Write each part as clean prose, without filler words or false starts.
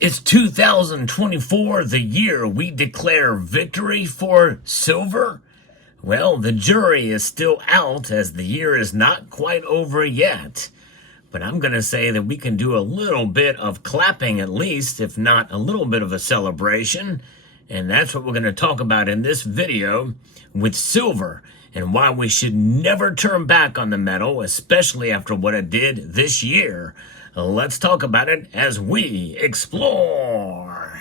It's 2024, the year we declare victory for silver. Well, the jury is still out as the year is not quite over yet. But I'm going to say that we can do a little bit of clapping at least, if not a little bit of a celebration. And that's what we're going to talk about in this video with silver and why we should never turn back on the metal, especially after what it did this year. Let's talk about it as we explore.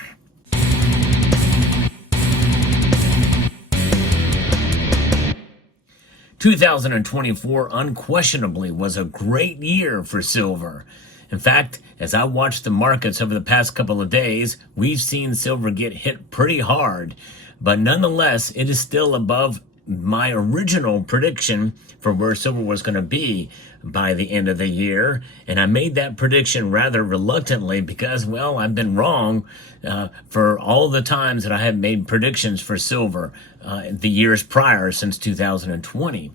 "2024 unquestionably was a great year for silver. In fact, as I watched the markets over the past couple of days, we've seen silver get hit pretty hard. But nonetheless, it is still above my original prediction for where silver was going to be by the end of the year. And I made that prediction rather reluctantly because, well, I've been wrong for all the times that I have made predictions for silver the years prior since 2020.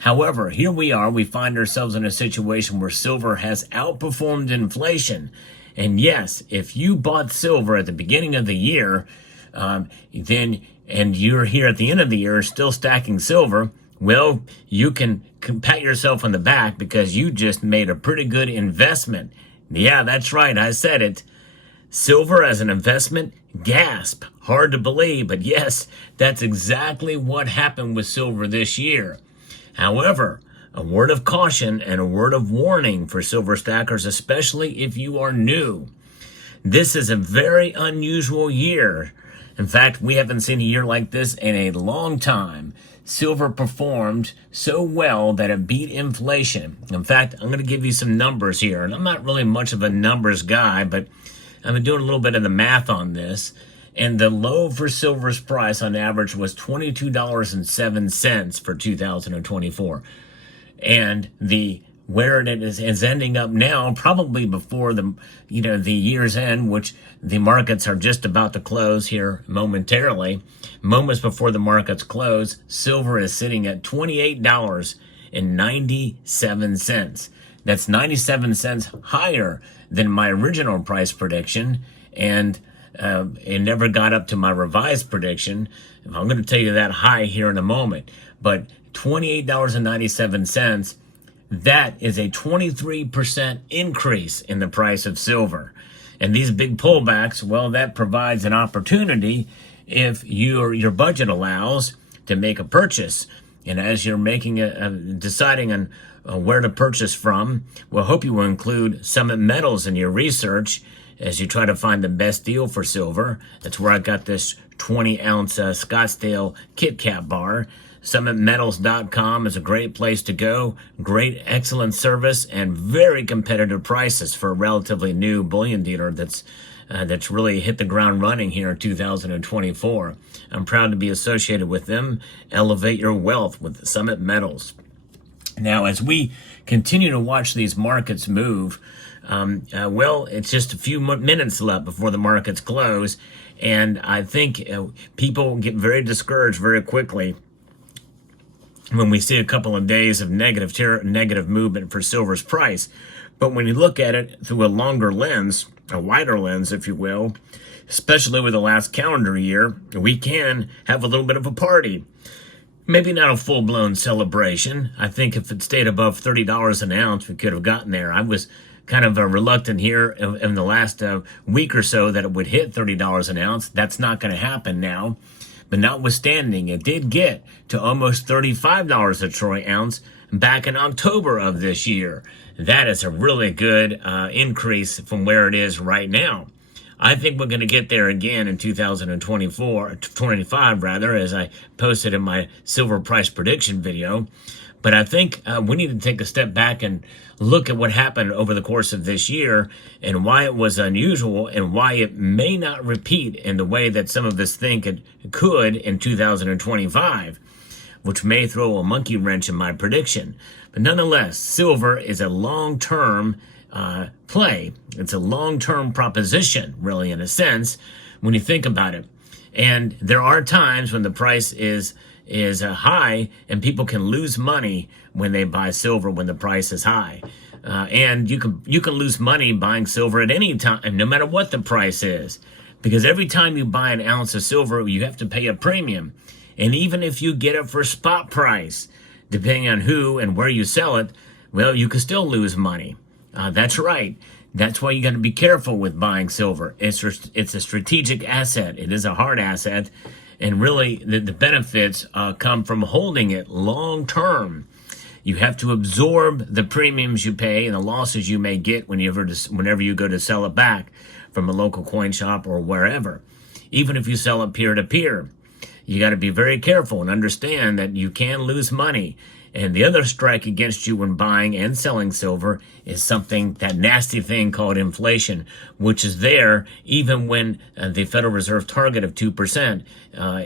However, here we are. We find ourselves in a situation where silver has outperformed inflation. And yes, if you bought silver at the beginning of the year, and you're here at the end of the year still stacking silver, well, you can pat yourself on the back because you just made a pretty good investment. Yeah, that's right. I said it. Silver as an investment? Gasp. Hard to believe, but yes, that's exactly what happened with silver this year. However, a word of caution and a word of warning for silver stackers, especially if you are new. This is a very unusual year. In fact, we haven't seen a year like this in a long time. Silver performed so well that it beat inflation. In fact, I'm going to give you some numbers here. And I'm not really much of a numbers guy, but I've been doing a little bit of the math on this. And the low for silver's price on average was $22.07 for 2024. And where it is ending up now, probably before the year's end, which the markets are just about to close here momentarily. Moments before the markets close, silver is sitting at $28.97. That's 97 cents higher than my original price prediction, and it never got up to my revised prediction. I'm going to tell you that high here in a moment, but $28.97, that is a 23% increase in the price of silver. And these big pullbacks, well, that provides an opportunity if your budget allows to make a purchase. And as you're deciding on where to purchase from, we'll hope you will include Summit Metals in your research as you try to find the best deal for silver. That's where I got this 20-ounce Scottsdale Kit Kat bar. SummitMetals.com is a great place to go. Great, excellent service and very competitive prices for a relatively new bullion dealer that's really hit the ground running here in 2024. I'm proud to be associated with them. Elevate your wealth with Summit Metals. Now, as we continue to watch these markets move, well, it's just a few minutes left before the markets close, and I think people get very discouraged very quickly when we see a couple of days of negative movement for silver's price. But when you look at it through a longer lens, a wider lens, if you will, especially with the last calendar year, we can have a little bit of a party. Maybe not a full-blown celebration. I think if it stayed above $30 an ounce, we could have gotten there. I was kind of reluctant here in the last week or so that it would hit $30 an ounce. That's not going to happen now. But notwithstanding, it did get to almost $35 a troy ounce back in October of this year. That is a really good increase from where it is right now. I think we're going to get there again in 2025 rather, as I posted in my silver price prediction video. But I think we need to take a step back and look at what happened over the course of this year and why it was unusual and why it may not repeat in the way that some of us think it could in 2025, which may throw a monkey wrench in my prediction. But nonetheless, silver is a long-term play. It's a long-term proposition, really, in a sense, when you think about it. And there are times when the price is high and people can lose money when they buy silver when the price is high. And you can lose money buying silver at any time, no matter what the price is, because every time you buy an ounce of silver, you have to pay a premium. And even if you get it for spot price, depending on who and where you sell it, well, you can still lose money. That's right. That's why you got to be careful with buying silver. It's a strategic asset. It is a hard asset. And really, the benefits come from holding it long term. You have to absorb the premiums you pay and the losses you may get whenever you go to sell it back from a local coin shop or wherever. Even if you sell it peer to peer, you got to be very careful and understand that you can lose money. And the other strike against you when buying and selling silver is that nasty thing called inflation, which is there even when the Federal Reserve target of 2%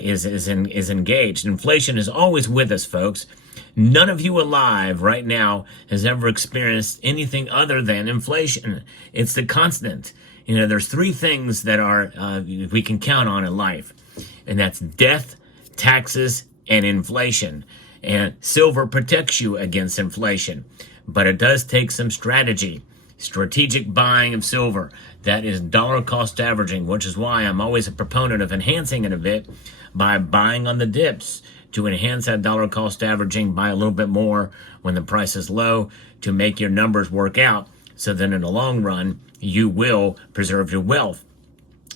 is engaged. Inflation is always with us, folks. None of you alive right now has ever experienced anything other than inflation. It's the constant. There's three things that we can count on in life, and that's death, taxes, and inflation. And silver protects you against inflation, but it does take some strategy. Strategic buying of silver, that is dollar cost averaging, which is why I'm always a proponent of enhancing it a bit by buying on the dips to enhance that dollar cost averaging by a little bit more when the price is low to make your numbers work out, so that in the long run, you will preserve your wealth.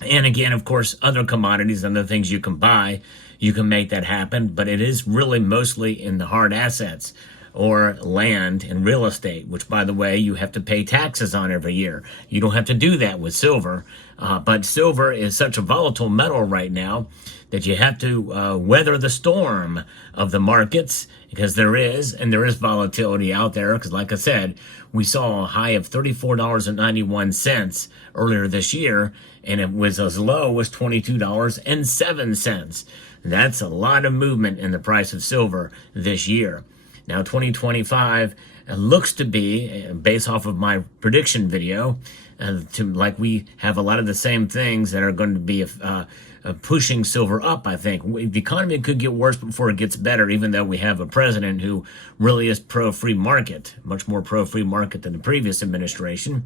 And again, of course, other commodities and other things you can buy, you can make that happen, but it is really mostly in the hard assets or land and real estate, which, by the way, you have to pay taxes on every year. You don't have to do that with silver, but silver is such a volatile metal right now that you have to weather the storm of the markets, because there is volatility out there. Because like I said, we saw a high of $34.91 earlier this year, and it was as low as $22.07. That's a lot of movement in the price of silver this year. Now, 2025 looks to be, based off of my prediction video, we have a lot of the same things that are going to be pushing silver up, I think. The economy could get worse before it gets better, even though we have a president who really is pro-free market, much more pro-free market than the previous administration.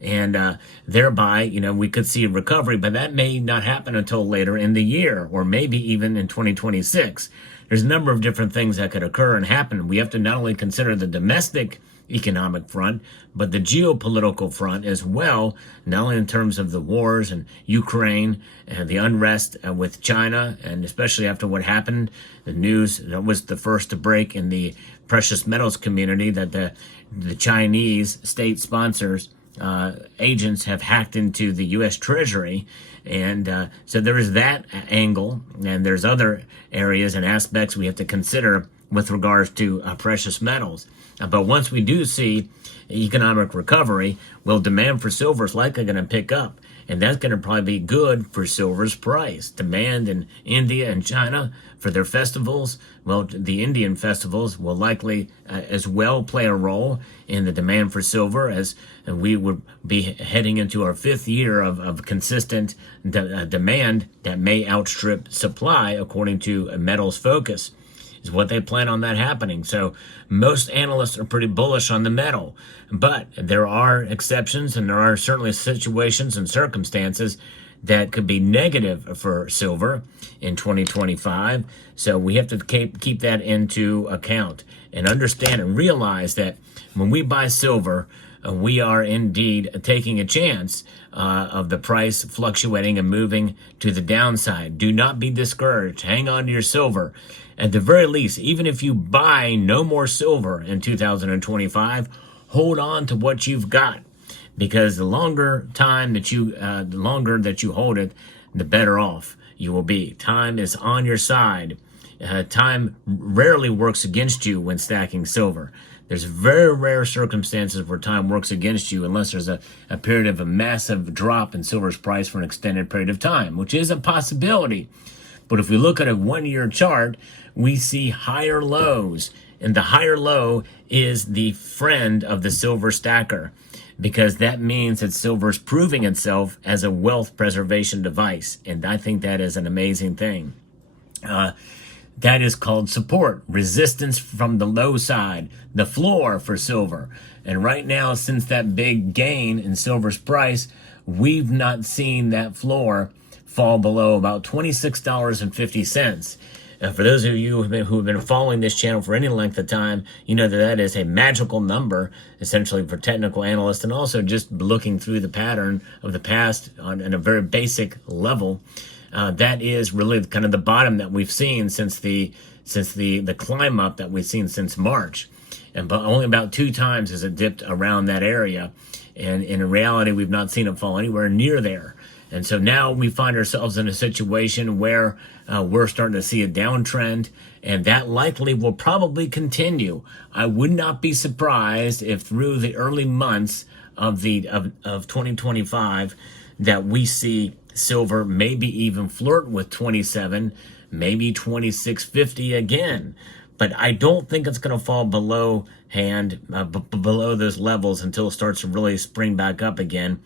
And thereby, we could see a recovery, but that may not happen until later in the year, or maybe even in 2026. There's a number of different things that could occur and happen. We have to not only consider the domestic economic front, but the geopolitical front as well, not only in terms of the wars in Ukraine and the unrest with China, and especially after what happened, the news that was the first to break in the precious metals community, that the Chinese state sponsors, agents have hacked into the U.S. Treasury. And so there is that angle, and there's other areas and aspects we have to consider with regards to precious metals. But once we do see economic recovery, well, demand for silver is likely going to pick up. And that's going to probably be good for silver's price. Demand in India and China for their festivals, well, the Indian festivals will likely as well play a role in the demand for silver, as we would be heading into our fifth year of consistent demand that may outstrip supply, according to Metals Focus, is what they plan on that happening. So most analysts are pretty bullish on the metal, but there are exceptions, and there are certainly situations and circumstances that could be negative for silver in 2025. So we have to keep that into account and understand and realize that when we buy silver, we are indeed taking a chance of the price fluctuating and moving to the downside. Do not be discouraged. Hang on to your silver. At the very least, even if you buy no more silver in 2025, hold on to what you've got, because the longer that you hold it, the better off you will be. Time is on your side. Time rarely works against you when stacking silver. There's very rare circumstances where time works against you, unless there's a period of a massive drop in silver's price for an extended period of time, which is a possibility. But if we look at a one-year chart, we see higher lows, and the higher low is the friend of the silver stacker, because that means that silver is proving itself as a wealth preservation device, and I think that is an amazing thing. That is called support, resistance from the low side, the floor for silver. And right now, since that big gain in silver's price, we've not seen that floor fall below about $26.50. For those of you who have been following this channel for any length of time, you know that that is a magical number, essentially, for technical analysts, and also just looking through the pattern of the past on a very basic level. That is really kind of the bottom that we've seen since the climb up that we've seen since March. And but only about 2 times has it dipped around that area. And in reality, we've not seen it fall anywhere near there. And so now we find ourselves in a situation where we're starting to see a downtrend, and that likely will probably continue. I would not be surprised if through the early months of 2025 that we see silver maybe even flirt with 27, maybe 26.50 again. But I don't think it's going to fall below below those levels until it starts to really spring back up again.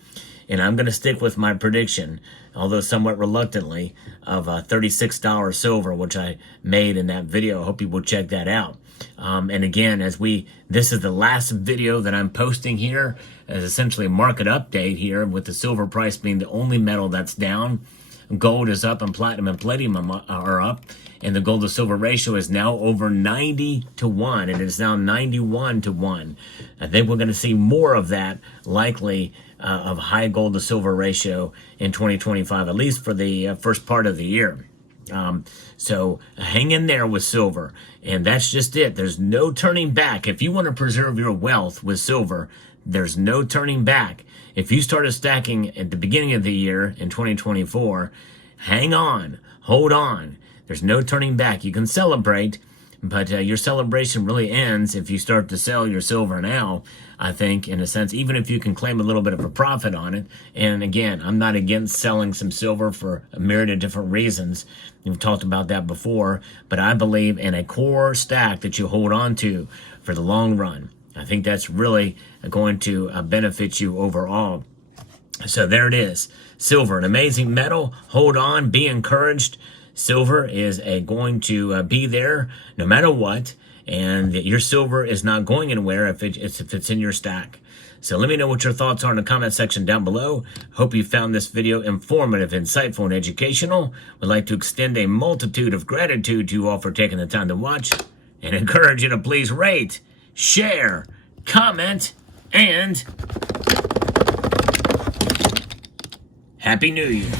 And I'm going to stick with my prediction, although somewhat reluctantly, of $36 silver, which I made in that video. I hope you will check that out. And again, this is the last video that I'm posting here as essentially a market update here, with the silver price being the only metal that's down. Gold is up, and platinum and palladium are up. And the gold to silver ratio is now over 90 to 1. And it is now 91 to 1. I think we're going to see more of that, likely, of high gold to silver ratio in 2025, at least for the first part of the year. So hang in there with silver. And that's just it. There's no turning back. If you want to preserve your wealth with silver, there's no turning back. If you started stacking at the beginning of the year in 2024, hang on, hold on. There's no turning back. You can celebrate, but your celebration really ends if you start to sell your silver now, I think, in a sense, even if you can claim a little bit of a profit on it. And again, I'm not against selling some silver for a myriad of different reasons. We've talked about that before, but I believe in a core stack that you hold on to for the long run. I think that's really going to benefit you overall. So there it is. Silver, an amazing metal. Hold on, be encouraged. Silver is going to be there no matter what, and your silver is not going anywhere if it's in your stack. So let me know what your thoughts are in the comment section down below. Hope you found this video informative, insightful, and educational. Would like to extend a multitude of gratitude to you all for taking the time to watch, and encourage you to please rate, share, comment, and Happy New Year.